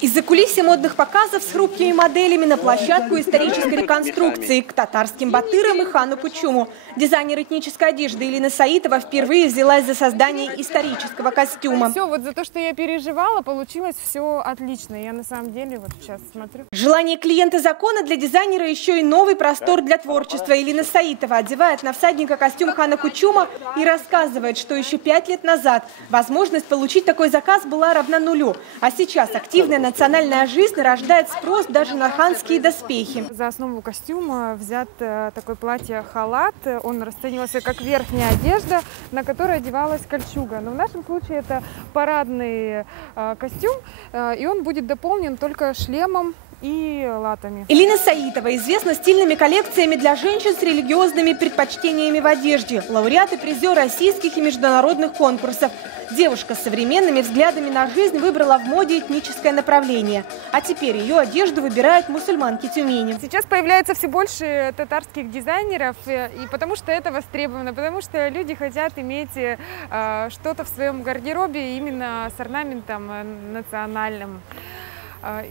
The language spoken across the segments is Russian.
Из-за кулисы модных показов с хрупкими моделями на площадку исторической реконструкции к татарским батырам и хану Кучуму. Дизайнер этнической одежды Элина Саитова впервые взялась за создание исторического костюма. Все, вот за то, что я переживала, получилось все отлично. Я на самом деле вот сейчас смотрю. Желание клиента закона для дизайнера еще и новый простор для творчества. Элина Саитова одевает на всадника костюм хана Кучума и рассказывает, что еще 5 лет назад возможность получить такой заказ была равна нулю. А сейчас активная национальная жизнь рождает спрос даже на ханские доспехи. За основу костюма взят такое платье-халат. Он расценивался как верхняя одежда, на которой одевалась кольчуга. Но в нашем случае это парадный костюм, и он будет дополнен только шлемом и латами. Элина Саитова известна стильными коллекциями для женщин с религиозными предпочтениями в одежде. Лауреат и призер российских и международных конкурсов. Девушка с современными взглядами на жизнь выбрала в моде этническое направление. А теперь ее одежду выбирают мусульманки Тюмени. Сейчас появляется все больше татарских дизайнеров, и потому что это востребовано, потому что люди хотят иметь что-то в своем гардеробе именно с орнаментом национальным.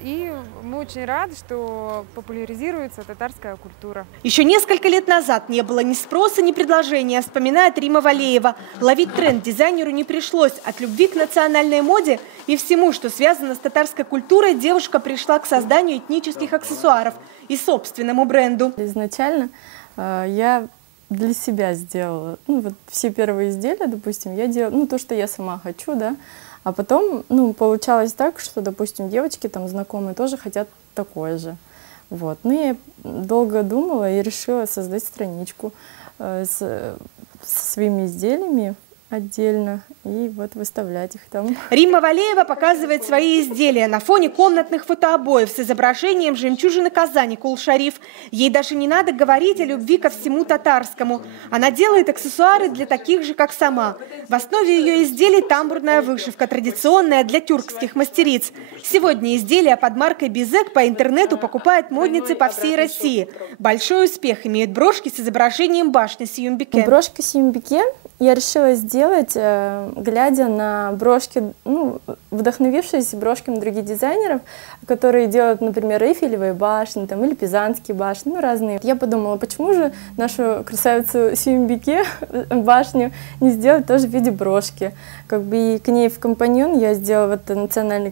И мы очень рады, что популяризируется татарская культура. Еще несколько лет назад не было ни спроса, ни предложения, вспоминает Рима Валеева. Ловить тренд дизайнеру не пришлось. От любви к национальной моде и всему, что связано с татарской культурой, девушка пришла к созданию этнических аксессуаров и собственному бренду. Изначально я для себя сделала, вот все первые изделия, допустим, я делала, то, что я сама хочу, да. А потом, получалось так, что, допустим, девочки там знакомые тоже хотят такое же. Вот. Я долго думала и решила создать страничку со своими изделиями отдельно и вот выставлять их там. Рима Валеева показывает свои изделия на фоне комнатных фотообоев с изображением жемчужины Казани Кул-Шариф. Ей даже не надо говорить о любви ко всему татарскому. Она делает аксессуары для таких же, как сама. В основе ее изделий тамбурная вышивка, традиционная для тюркских мастериц. Сегодня изделия под маркой Безек по интернету покупают модницы по всей России. Большой успех имеют брошки с изображением башни Сююмбике. Брошки Сююмбике я решила сделать, глядя на брошки, вдохновившись брошками других дизайнеров, которые делают, например, Эйфелевые башни там, или Пизанские башни, разные. Я подумала, почему же нашу красавицу Сююмбике башню не сделать тоже в виде брошки. И к ней в компаньон я сделала вот национальный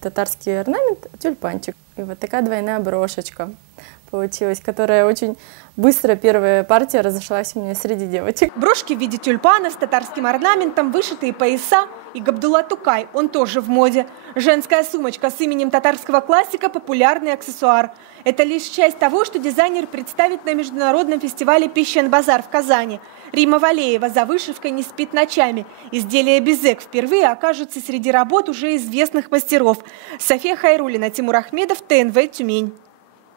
татарский орнамент, тюльпанчик. И вот такая двойная брошечка получилась, которая очень быстро, первая партия разошлась у меня среди девочек. Брошки в виде тюльпанов с татарским орнаментом, вышитые пояса и Габдулла Тукай, он тоже в моде. Женская сумочка с именем татарского классика – популярный аксессуар. Это лишь часть того, что дизайнер представит на международном фестивале «Пищен-базар» в Казани. Рима Валеева за вышивкой не спит ночами. Изделия Безек впервые окажутся среди работ уже известных мастеров. София Хайруллина, Тимур Ахмедов, ТНВ, Тюмень.